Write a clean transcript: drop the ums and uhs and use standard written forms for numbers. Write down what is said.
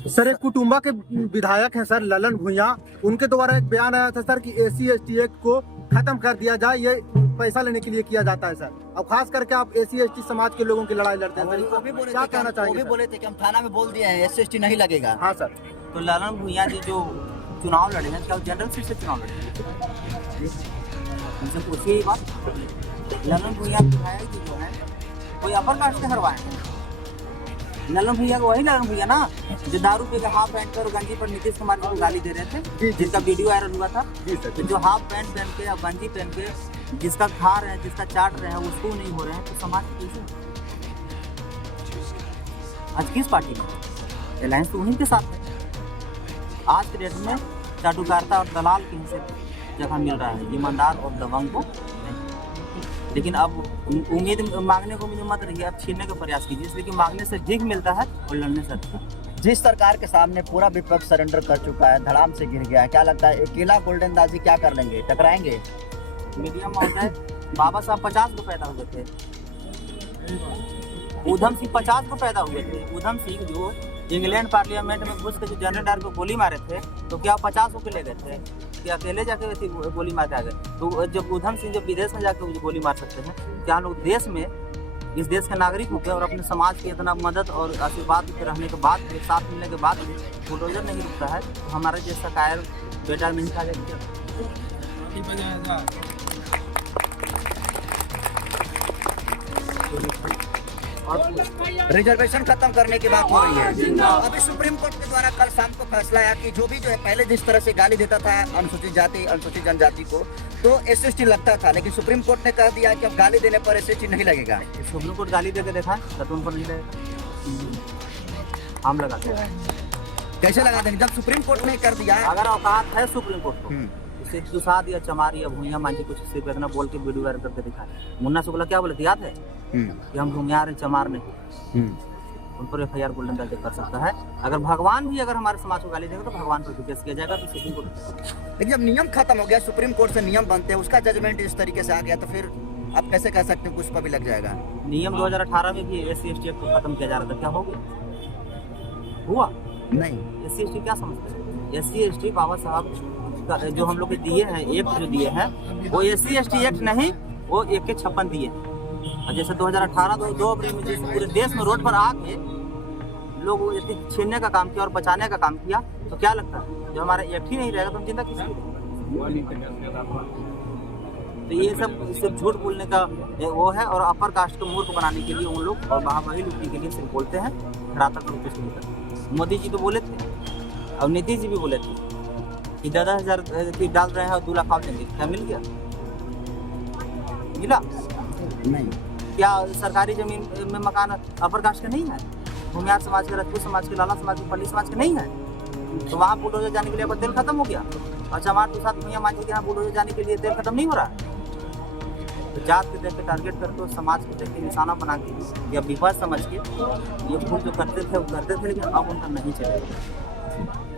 Sir एक कुटुंबा के विधायक हैं सर ललन भुइयां, उनके द्वारा एक बयान आया था सर कि SC/ST एक्ट को खत्म कर दिया जाए, ये पैसा लेने के लिए किया जाता है सर। अब खास करके आप SC/ST समाज के लोगों की लड़ाई लड़ते हैं सर, क्या कहना वो भी चाहिए? बोले थे कि हम थाना में बोल दिए हैं SC/ST नहीं लगेगा। हाँ सर। तो ललन भुइयां जी जो चुनाव लड़े हैं, क्या वो जनरल सीट से चुनाव लड़े? उनसे पूछिए ये बात। ललन भुइयां विधायक जी जो है कोई अपर कास्ट से हरवाए हैं। ललन भुइयां को वही ललन भुइयां ना जो दारू पी के हाफ पैंट और गंजी पर नीतीश कुमार जी को गाली दे रहे थे, जिसका वीडियो वायरल हुआ था। तो जो हाफ पैंट पहन के या गंजी पहन के जिसका खा रहे हैं, जिसका चाट रहे हैं, उसको नहीं हो रहे हैं, तो समाज कैसे? आज किस पार्टी में अलायंस तो उन्हीं के साथ है। आज के डेट में चाटुकारिता और दलाल के हिस्से जगह मिल रहा है, ईमानदार और दबंग को नहीं। लेकिन अब उम्मीद मांगने को मुझे मत रही है, अब छीनने का प्रयास कीजिए, इसलिए कि मांगने से भीख मिलता है और लड़ने से अच्छा। जिस सरकार के सामने पूरा विपक्ष सरेंडर कर चुका है, धड़ाम से गिर गया है, क्या लगता है अकेला गोल्डन दास जी क्या कर लेंगे, टकराएंगे? मीडिया महोदय, बाबा साहब 50 को पैदा हुए थे, ऊधम सिंह 50 को पैदा हुए थे। ऊधम सिंह जो इंग्लैंड पार्लियामेंट में घुस के जो जनरल को गोली मारे थे, तो क्या 50 को ले गए थे? क्या अकेले जाके गोली मार के आ गए? तो जब ऊधम सिंह जब विदेश में जाके गोली मार सकते हैं, क्या लोग देश में इस देश के नागरिक होकर और अपने समाज की इतना मदद और आशीर्वाद के रहने के बाद, साथ मिलने के बाद भी बुलडोजर नहीं रुकता है, तो हमारे जैसा कायर बेटा नहीं खा जाएगा। रिजर्वेशन खत्म करने की बात हो रही है। अभी सुप्रीम कोर्ट के द्वारा कल शाम को फैसला आया कि जो भी जो है पहले जिस तरह से गाली देता था अनुसूचित जाति अनुसूचित जनजाति को, तो SC/ST लगता था, लेकिन सुप्रीम कोर्ट ने कह दिया कि अब गाली देने पर SC/ST नहीं लगेगा। सुप्रीम कोर्ट गाली दे के देखा है तो उन पर नहीं लगेगा, हम लगाते हैं। कैसे लगा देंगे जब सुप्रीम कोर्ट ने कर दिया? अगर औकात है सुप्रीम कोर्ट को, इसे दुसाद या चमार या भूइयां मांझी कुछ सिर्फ इतना बोल के वीडियो वायरल करके दिखाए। मुन्ना शुक्ला क्या बोले थे याद है कि हम भूमियार हैं, चमार नहीं। उन पर FIR गोल्डन दर्ज कर सकता है। अगर भगवान भी अगर हमारे समाज को गाली देगा तो भगवान पर भी केस किया जाएगा। तो सुप्रीम कोर्ट, लेकिन जब नियम खत्म हो गया, सुप्रीम कोर्ट से नियम बनते हैं, उसका जजमेंट इस तरीके से आ गया, तो फिर आप कैसे कह सकते हैं कुछ पर भी लग जाएगा? नियम 2018 में भी SC/ST एक्ट को खत्म किया जा रहा था, क्या हो गया? हुआ नहीं। SC/ST क्या समझते हैं? SC/ST बाबा साहब जो हम लोग के दिए हैं, एक्ट जो दिए हैं, वो SC/ST एक्ट नहीं, वो 1 के 56 दिए हैं। और जैसे 2018 2 अप्रैल में जैसे पूरे देश में रोड पर आके लोग छीनने का काम किया और बचाने का काम किया, तो क्या लगता है जब हमारा एक्ट ही नहीं रहेगा तो हम चिंता किसकी? तो ये सब झूठ बोलने का वो है, और अपर कास्ट को मूर्ख बनाने के लिए उन लोग और वही लुटने के लिए सिर्फ बोलते हैं। रातक रूप से लेकर मोदी जी तो बोले थे और नीतीश जी भी बोले थे कि 10,000 की डाल रहे हैं और 2 लाख आप देंगे, क्या मिल गया? मिला नहीं। क्या सरकारी जमीन में मकान अपर कास्ट का नहीं है? भूमियार समाज के, राजपूत समाज के, लाला समाज के, पंडित समाज के नहीं है? तो वहाँ बुलडोजर जाने के लिए तेल खत्म हो गया। और चमार के साथ भूमिया मांझी के यहाँ बुलडोजर जाने के लिए तेल खत्म नहीं हो रहा है। तो जात के देख के टारगेट करके, समाज को देख के निशाना बना के या विवाद समझ के ये भूल जो करते थे वो करते थे, लेकिन अब उनका नहीं चलेगा।